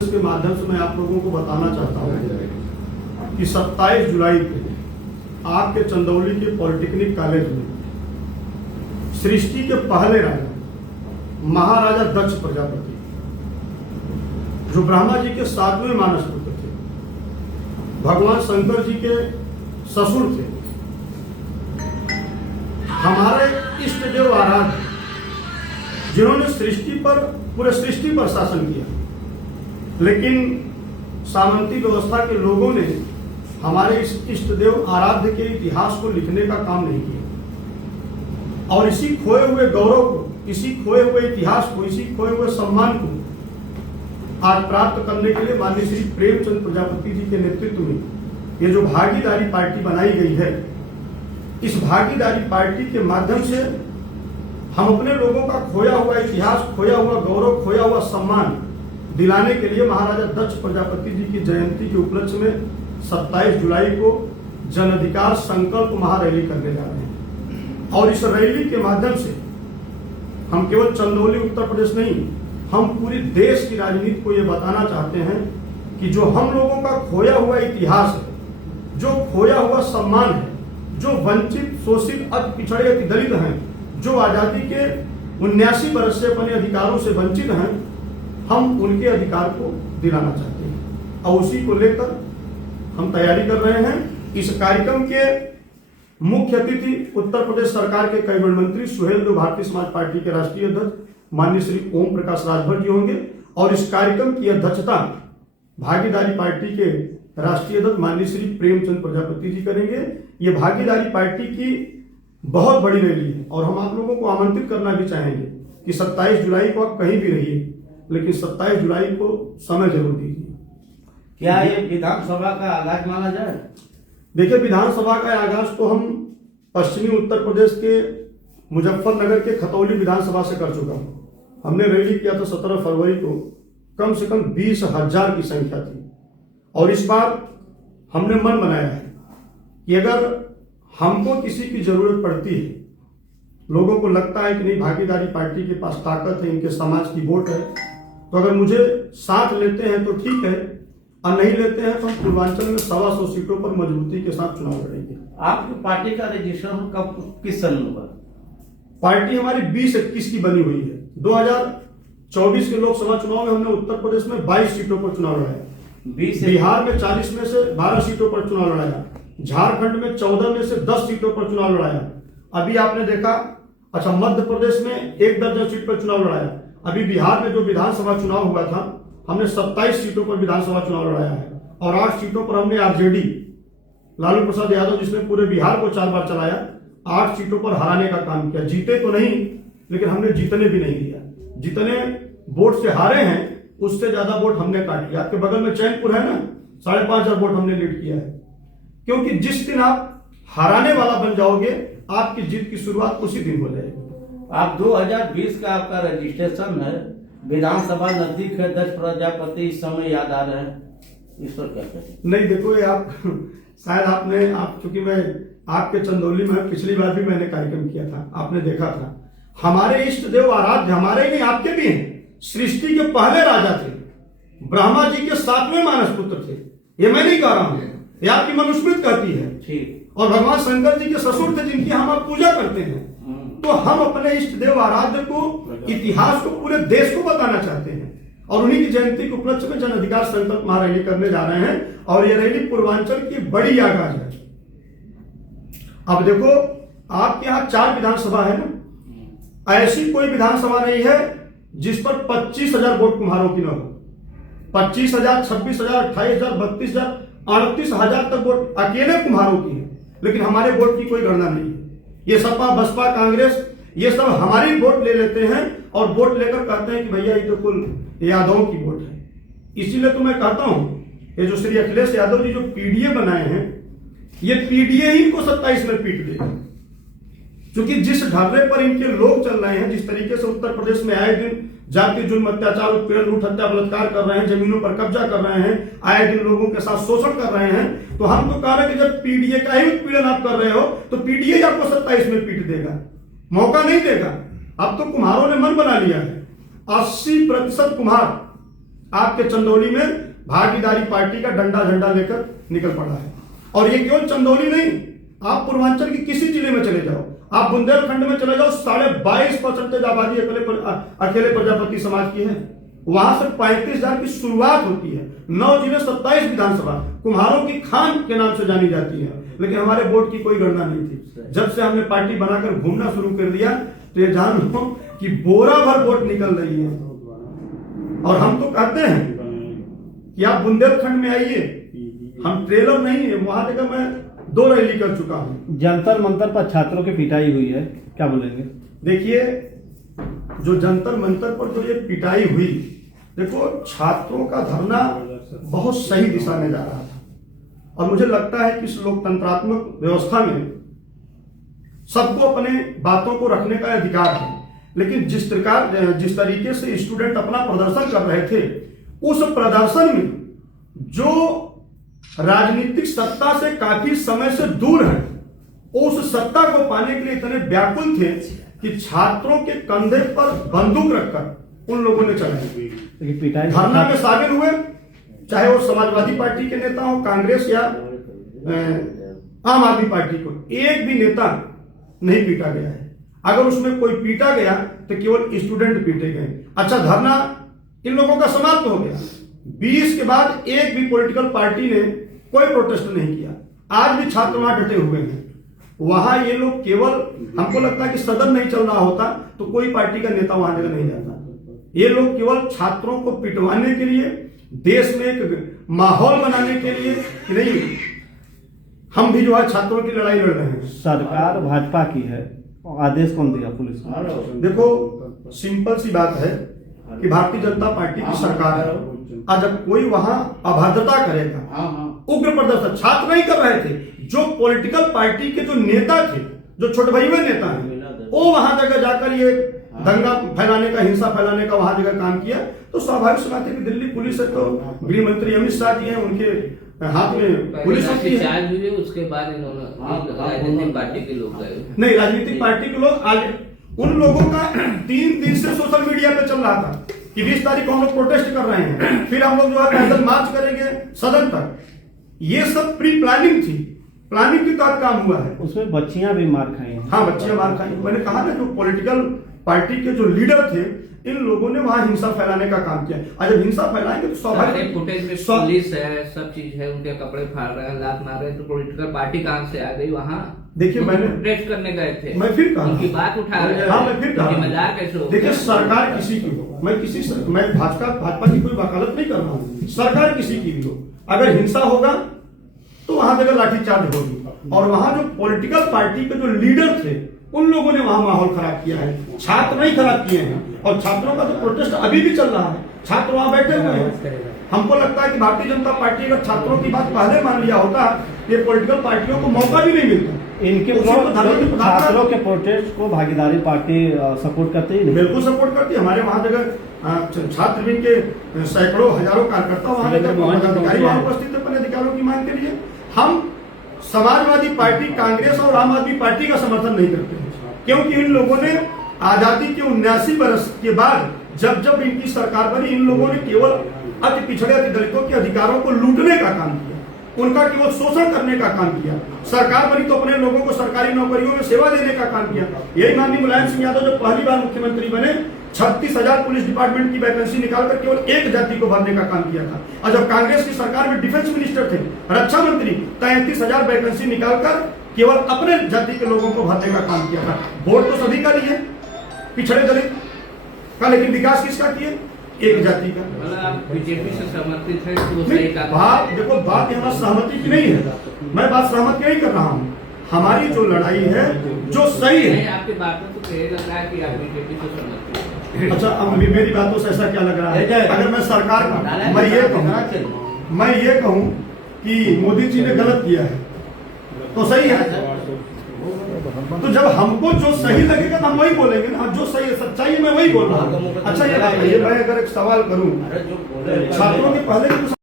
के माध्यम से मैं आप लोगों को बताना चाहता हूं कि 27 जुलाई को आपके चंदौली के पॉलिटेक्निक कॉलेज में सृष्टि के पहले राजा महाराजा दक्ष प्रजापति, जो ब्रह्मा जी के 7वें मानस पुत्र थे, भगवान शंकर जी के ससुर थे, हमारे इष्ट देव आराध्य, जिन्होंने पूरे सृष्टि पर शासन किया, लेकिन सामंती व्यवस्था के लोगों ने हमारे इस इष्ट देव आराध्य के इतिहास को लिखने का काम नहीं किया और इसी खोए हुए गौरव को, इसी खोए हुए इतिहास को, इसी खोए हुए सम्मान को आज प्राप्त करने के लिए माननीय श्री प्रेमचंद प्रजापति जी के नेतृत्व में ये जो भागीदारी पार्टी बनाई गई है, इस भागीदारी पार्टी के माध्यम से हम अपने लोगों का खोया हुआ इतिहास, खोया हुआ गौरव, खोया हुआ सम्मान दिलाने के लिए महाराजा दक्ष प्रजापति जी की जयंती के उपलक्ष्य में 27 जुलाई को जन अधिकार संकल्प महारैली करने जा रहे हैं। और इस रैली के माध्यम से हम केवल चंदौली उत्तर प्रदेश नहीं, हम पूरी देश की राजनीति को ये बताना चाहते हैं कि जो हम लोगों का खोया हुआ इतिहास है, जो खोया हुआ सम्मान है, जो वंचित, शोषित, अति पिछड़े, अति दलित हैं, जो आजादी के 79 वर्ष से अपने अधिकारों से वंचित हैं, हम उनके अधिकार को दिलाना चाहते हैं और उसी को लेकर हम तैयारी कर रहे हैं। इस कार्यक्रम के मुख्य अतिथि उत्तर प्रदेश सरकार के कैबिनेट मंत्री सुहेल देव भारतीय समाज पार्टी के राष्ट्रीय अध्यक्ष माननीय श्री ओम प्रकाश राजभर जी होंगे और इस कार्यक्रम की अध्यक्षता भागीदारी पार्टी के राष्ट्रीय अध्यक्ष माननीय श्री प्रेमचंद प्रजापति जी करेंगे। ये भागीदारी पार्टी की बहुत बड़ी रैली है और हम आप लोगों को आमंत्रित करना भी चाहेंगे कि 27 जुलाई को आप कहीं भी रहिए, लेकिन 27 जुलाई को समय जरूर दीजिए। क्या ये विधानसभा का आगाज माना जाए? देखिए, विधानसभा का आगाज तो हम पश्चिमी उत्तर प्रदेश के मुजफ्फरनगर के खतौली विधानसभा से कर चुका हूं। हमने रैली किया था 17 फरवरी को, कम से कम 20,000 की संख्या थी और इस बार हमने मन बनाया है कि अगर हमको किसी की जरूरत पड़ती है, लोगों को लगता है कि नहीं भागीदारी पार्टी के पास ताकत है, इनके समाज की वोट है, तो अगर मुझे साथ लेते हैं तो ठीक है और नहीं लेते हैं तो हम पूर्वांचल में 125 सीटों पर मजबूती के साथ चुनाव लड़ेंगे। आपकी पार्टी का रजिस्ट्रेशन कब, किस सन में हुआ? पार्टी हमारी 2021 की बनी हुई है। 2024 के लोकसभा चुनाव में हमने उत्तर प्रदेश में 22 सीटों पर चुनाव लड़ाया, बिहार में 40 में से 12 सीटों पर चुनाव लड़ाया, झारखंड में 14 में से 10 सीटों पर चुनाव लड़ाया। अभी आपने देखा, अच्छा, मध्य प्रदेश में 1 दर्जन सीट पर चुनाव लड़ाया। अभी बिहार में जो विधानसभा चुनाव हुआ था, हमने 27 सीटों पर विधानसभा चुनाव लड़ाया है और 8 सीटों पर हमने आरजेडी लालू प्रसाद यादव, जिसने पूरे बिहार को 4 बार चलाया, 8 सीटों पर हराने का काम किया। जीते तो नहीं, लेकिन हमने जीतने भी नहीं दिया। जितने वोट से हारे हैं उससे ज्यादा वोट हमने काट लिया। आपके बगल में चैनपुर है ना, 5,500 वोट हमने लीड किया है, क्योंकि जिस दिन आप हराने वाला बन जाओगे, आपकी जीत की शुरुआत उसी दिन हो जाएगी। आप 2020 का आपका रजिस्ट्रेशन है, विधानसभा नजदीक है, दक्ष प्रजापति इस समय याद आ रहे हैं, इस पर क्या करें? नहीं, देखो, ये आप शायद चूंकि मैं आपके चंदौली में पिछली बार भी मैंने कार्यक्रम किया था, आपने देखा था। हमारे इष्ट देव आराध्य, हमारे ही नहीं आपके भी हैं, सृष्टि के पहले राजा थे, ब्रह्मा जी के 7वें मानस पुत्र थे। ये मैं नहीं कह रहा हूं, ये आपकी मनुस्मृति कहती है। ठीक। और भगवान शंकर जी के ससुर थे, जिनकी हम आप पूजा करते हैं। तो हम अपने इष्ट देव आराध्य को, इतिहास को पूरे देश को बताना चाहते हैं और उन्हीं की जयंती के उपलक्ष्य में जन अधिकार संकल्प महारैली करने जा रहे हैं और यह रैली पूर्वांचल की बड़ी आगाज है। अब देखो, आपके यहाँ 4 विधानसभा है ना, ऐसी कोई विधानसभा नहीं है जिस पर 25,000 वोट कुम्हारों की न हो। 25,000, 26,000, 28,000, 32,000, 38,000 तक वोट अकेले कुम्हारों की है, लेकिन हमारे वोट की कोई गणना नहीं है। ये सपा, बसपा, कांग्रेस, ये सब हमारी वोट ले लेते हैं और वोट लेकर कहते हैं कि भैया ये तो कुल यादवों की वोट है। इसीलिए तो मैं कहता हूं, ये जो श्री अखिलेश यादव जी जो पीडीए बनाए हैं, ये पीडीए ही इनको 27 में पीट देगा, क्योंकि जिस ढर्रे पर इनके लोग चल रहे हैं, जिस तरीके से उत्तर प्रदेश में आए दिन जाति जुल्म, अत्याचार, उत्पीड़न, लूट, हत्या, बलात्कार कर रहे हैं, जमीनों पर कब्जा कर रहे हैं, आए दिन लोगों के साथ शोषण कर रहे हैं, तो हम तो कह रहे हैं कि जब पीडीए का ही उत्पीड़न आप कर रहे हो तो पीडीए आपको 27 में पीट देगा, मौका नहीं देगा। अब तो कुम्हारों ने मन बना लिया है, 80% कुम्हार आपके चंदौली में भागीदारी पार्टी का डंडा झंडा लेकर निकल पड़ा है। और ये केवल चंदौली नहीं, आप पूर्वांचल के किसी जिले में चले जाओ, आप बुंदेलखंड में चले जाओ, 22.5% आबादी अकेले प्रजापति समाज की है। वहां से 35,000 की शुरुआत होती है। 9 जिले 27 विधानसभा कुम्हारों की खान के नाम से जानी जाती है, लेकिन हमारे वोट की कोई गणना नहीं थी। जब से हमने पार्टी बनाकर घूमना शुरू कर दिया तो ये जान लो कि बोरा भर वोट निकल रही है। और हम तो कहते हैं कि आप बुंदेलखंड में आइए, हम ट्रेलर नहीं है, वहां जगह मैं 2 रैली कर चुका हूं। जंतर मंतर पर छात्रों की पिटाई हुई है, क्या बोलेंगे? देखिए, जो जंतर मंतर पर जो ये पिटाई हुई, देखो छात्रों का धरना बहुत सही दिशा में जा रहा था और मुझे लगता है कि इस लोकतंत्रात्मक व्यवस्था में सबको अपने बातों को रखने का अधिकार है। लेकिन जिस तरीके से स्टूडेंट अपना प्रदर्शन कर रहे थे, उस प्रदर्शन में जो राजनीतिक सत्ता से काफी समय से दूर है, उस सत्ता को पाने के लिए इतने व्याकुल थे कि छात्रों के कंधे पर बंदूक रखकर उन लोगों ने चलाई। धरना में शामिल हुए, चाहे वो समाजवादी पार्टी के नेता हो, कांग्रेस या आम आदमी पार्टी को, एक भी नेता नहीं पीटा गया है। अगर उसमें कोई पीटा गया तो केवल स्टूडेंट पीटे गए। अच्छा, धरना इन लोगों का समाप्त हो गया, 20 के बाद एक भी पॉलिटिकल पार्टी ने कोई प्रोटेस्ट नहीं किया। आज भी छात्र वहां डटे हुए हैं। वहां ये लोग केवल, हमको लगता है कि सदन नहीं चल रहा होता तो कोई पार्टी का नेता वहां जगह नहीं जाता। ये लोग केवल छात्रों को पिटवाने के लिए, देश में एक माहौल बनाने के लिए कि नहीं हम भी जो है छात्रों की लड़ाई लड़ रहे हैं। सरकार भाजपा की है, आदेश कौन दिया पुलिस को? देखो, सिंपल सी बात है कि भारतीय जनता पार्टी की सरकार है, और जब कोई वहां अभद्रता करेगा, उग्र प्रदर्शन छात्र नहीं कर रहे थे, जो पॉलिटिकल पार्टी के जो नेता थे, जो छोटे भाई नेता हैं, वो वहां जगह जाकर ये दंगा फैलाने का, हिंसा फैलाने का वहां जगह काम किया, तो स्वाभाविक सी बात है कि दिल्ली पुलिस है तो गृह मंत्री अमित शाह जी हैं, उनके हाथ में पुलिस होती है। उसके बाद इन्होंने राजनीतिक पार्टी के लोग गए नहीं, राजनीतिक पार्टी के लोग आज, उन लोगों का 3 दिन से सोशल मीडिया पे चल रहा था कि 20 तारीख को हम लोग प्रोटेस्ट कर रहे हैं, फिर हम लोग जो है पैदल मार्च करेंगे सदन तक। ये सब प्री प्लानिंग थी, प्लानिंग के तहत काम हुआ है। उसमें बच्चियां भी मार खाई हैं। हाँ, बच्चियां मार खाई। मैंने कहा ना, जो पॉलिटिकल पार्टी के जो लीडर थे, इन लोगों ने वहां हिंसा फैलाने का काम किया। और जब हिंसा फैलाएंगे तो स्वाभाविक फुटेज में पुलिस है, सब चीज है, उनके कपड़े फाड़ रहे हैं, लात मार रहे हैं, तो पॉलिटिकल पार्टी कहां से आ गई वहां? देखिए, मैंने प्रोटेस्ट करने गए थे, मैं फिर कहा, उनकी बात उठा रहे हैं। हाँ, मैं फिर कहा, मजाक कैसे हो? देखिए, सरकार किसी की हो, मैं भाजपा की कोई वकालत नहीं कर रहा हूँ, सरकार किसी की भी हो, अगर हिंसा होगा तो वहां जगह लाठीचार्ज होगी। और वहां जो पॉलिटिकल पार्टी के जो लीडर थे, उन लोगों ने वहां माहौल खराब किया है, छात्र नहीं खराब किए हैं। और छात्रों का तो प्रोटेस्ट अभी भी चल रहा है, छात्र वहां बैठे हुए हैं। हमको लगता है कि भारतीय जनता पार्टी अगर छात्रों की बात पहले मान लिया होता, ये पॉलिटिकल पार्टियों को मौका भी नहीं मिलता। इनके छात्रों के प्रोटेस्ट को भागीदारी पार्टी सपोर्ट करती है? बिल्कुल सपोर्ट करती है। हमारे वहां जगह छात्र विंग के सैकड़ों हजारों कार्यकर्ता वहां पदाधिकारी वहां उपस्थित है अपने अधिकारों की मांग के लिए। हम समाजवादी पार्टी, कांग्रेस और आम आदमी पार्टी का समर्थन नहीं करते हैं, क्योंकि इन लोगों ने आजादी के 79 वर्ष के बाद जब इनकी सरकार बनी, इन लोगों ने केवल अति पिछड़े, अति दलितों के अधिकारों को लूटने का काम किया, उनका केवल शोषण करने का काम किया। सरकार बनी तो अपने लोगों को सरकारी नौकरियों में सेवा देने का काम किया। यही माननीय मुलायम सिंह यादव जब पहली बार मुख्यमंत्री बने, 36,000 पुलिस डिपार्टमेंट की वैकेंसी निकालकर केवल एक जाति को भरने का काम किया था। और जब कांग्रेस की सरकार में डिफेंस मिनिस्टर थे, रक्षा मंत्री, 33,000 वैकेंसी निकालकर केवल अपने जाति के लोगों को भरने का काम किया था। वोट तो सभी का लिए, पिछड़े दलित का, लेकिन विकास किसका किए? एक जाति का। बीजेपी से समर्थित है तो बात देखो, बात यहाँ सहमति की नहीं है, मैं बात सहमत नहीं कर रहा हूँ। हमारी जो लड़ाई है, जो सही है, आपकी बातों तो ये लग रहा है कि आप बीजेपी से समर्थित हैं। अच्छा, अब मेरी बातों से ऐसा क्या लग रहा है? अगर मैं सरकार का मैं ये कहूँ कि मोदी जी ने गलत किया है तो सही है, तो जब हमको जो सही लगेगा तो हम वही बोलेंगे ना। जो सही है, सच्चाई है, मैं वही बोल रहा हूँ। अच्छा, ये बताइए, मैं अगर एक सवाल करूँ, छात्रों के पहले